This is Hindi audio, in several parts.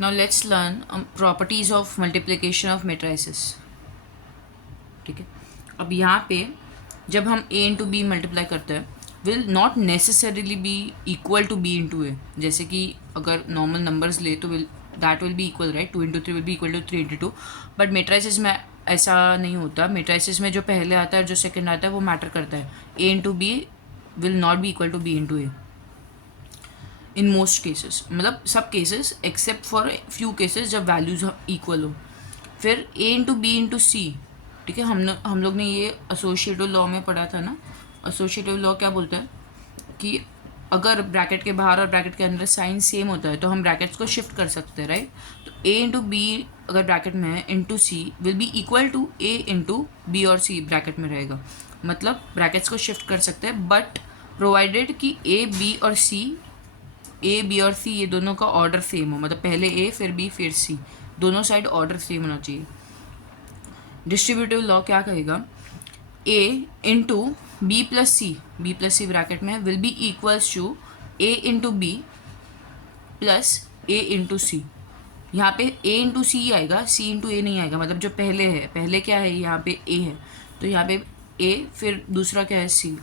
Now let's learn properties of multiplication of matrices. ठीक है, अब यहाँ पे जब हम a इंटू बी मल्टीप्लाई करते हैं will not necessarily be equal to B into A. जैसे कि अगर नॉर्मल नंबर्स ले तो that will be equal, right. 2 into 3 will be equal to 3 into 2. But matrices में ऐसा नहीं होता. मेट्राइसिस में जो पहले आता है और जो सेकंड आता है वो मैटर करता है. a into B will not be equal to B into A in most cases, मतलब सब cases except for few cases जब वैल्यूज इक्वल हो. फिर a into B into C. ठीक है, हम लोग ने ये एसोसिएटिव लॉ में पढ़ा था ना. एसोसिएटिव लॉ क्या बोलता है कि अगर ब्रैकेट के बाहर और ब्रैकेट के अंदर साइन सेम होता है तो हम ब्रैकेट्स को शिफ्ट कर सकते हैं, राइट. तो a इंटू बी अगर ब्रैकेट में है into C will be equal to a into B और c ब्रैकेट में रहेगा. मतलब ब्रैकेट्स को शिफ्ट कर सकते हैं बट प्रोवाइडेड कि a b और c ये दोनों का ऑर्डर सेम हो. मतलब पहले a फिर b फिर c, दोनों साइड ऑर्डर सेम होना चाहिए. डिस्ट्रीब्यूटिव लॉ क्या कहेगा, a into b plus c bracket में will be equals to a into b plus a into c. यहाँ पे a इंटू सी आएगा, c इंटू ए नहीं आएगा. मतलब जो पहले क्या है, यहाँ पे a है तो यहाँ पे a फिर दूसरा क्या है c,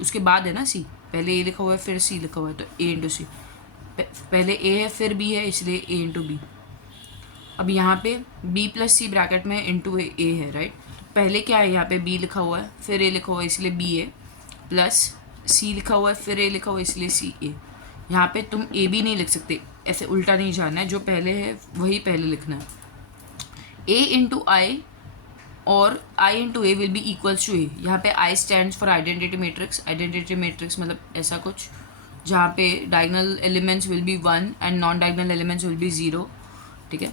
उसके बाद है ना c. पहले a लिखा हुआ है फिर c लिखा हुआ है तो a इंटू सी. पहले a है फिर b है इसलिए a इंटू बी. अब यहाँ पे b प्लस सी ब्रैकेट में इंटू ए है, राइट. पहले क्या है, यहाँ पे b लिखा हुआ है फिर a लिखा हुआ है इसलिए b है, प्लस c लिखा हुआ है फिर a लिखा हुआ है इसलिए c a. यहाँ पे तुम a भी नहीं लिख सकते, ऐसे उल्टा नहीं जाना है. जो पहले है वही पहले लिखना है. a इंटू आई और i into A will be equals to a. यहाँ पे i stands for identity matrix मतलब ऐसा कुछ जहाँ पे diagonal elements will be 1 and non diagonal elements will be 0. ठीक है,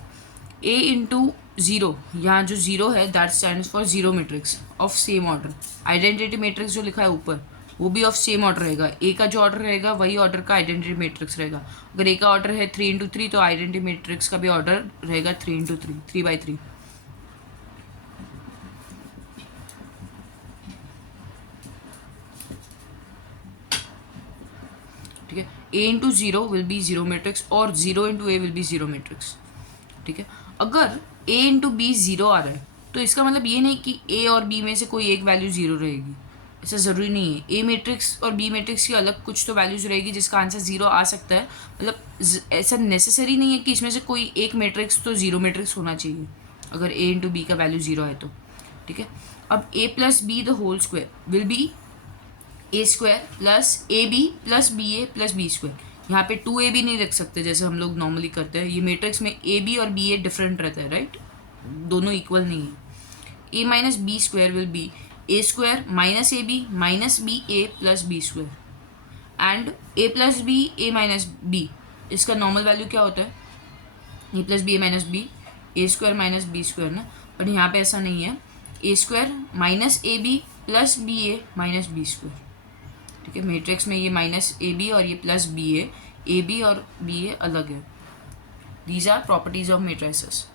a इंटू ज़ीरो, यहाँ जो ज़ीरो है that stands for zero matrix of same order. Identity matrix जो लिखा है ऊपर वो भी ऑफ सेम ऑर्डर रहेगा. a का जो ऑर्डर रहेगा वही ऑर्डर का आइडेंटिटी मैट्रिक्स रहेगा. अगर a का ऑर्डर है 3 इंटू 3 तो आइडेंटिटी मैट्रिक्स का भी ऑर्डर रहेगा 3 इंटू 3, 3 बाई 3. ठीक है, a into zero will be zero matrix और 0 into A will be zero matrix. ठीक है, अगर a इंटू बी ज़ीरो आ रहा है तो इसका मतलब ये नहीं कि a और b में से कोई एक वैल्यू ज़ीरो रहेगी. ऐसा ज़रूरी नहीं है. a मैट्रिक्स और b मैट्रिक्स की अलग कुछ तो वैल्यूज़ रहेगी जिसका आंसर ज़ीरो आ सकता है. मतलब ऐसा नेसेसरी नहीं है कि इसमें से कोई एक मैट्रिक्स तो ज़ीरो मैट्रिक्स होना चाहिए अगर a इंटू बी का वैल्यू ज़ीरो है तो. ठीक है, अब a plus B the whole square will be A square plus A B plus B A plus B square. यहाँ पे 2a भी नहीं रख सकते जैसे हम लोग नॉर्मली करते हैं. ये मैट्रिक्स में a b और b a डिफरेंट रहता है, राइट. दोनों इक्वल नहीं है. a minus b square will be A square minus a b minus b A plus B square. And a plus B a minus b, इसका नॉर्मल वैल्यू क्या होता है, a plus B a minus b, A square minus b square ना. बट यहाँ पे ऐसा नहीं है, a square minus a B plus B a minus b square. ठीक है, मैट्रिक्स में ये माइनस ए बी और ये प्लस बी ए बी और बी ए अलग है. These are properties of matrices.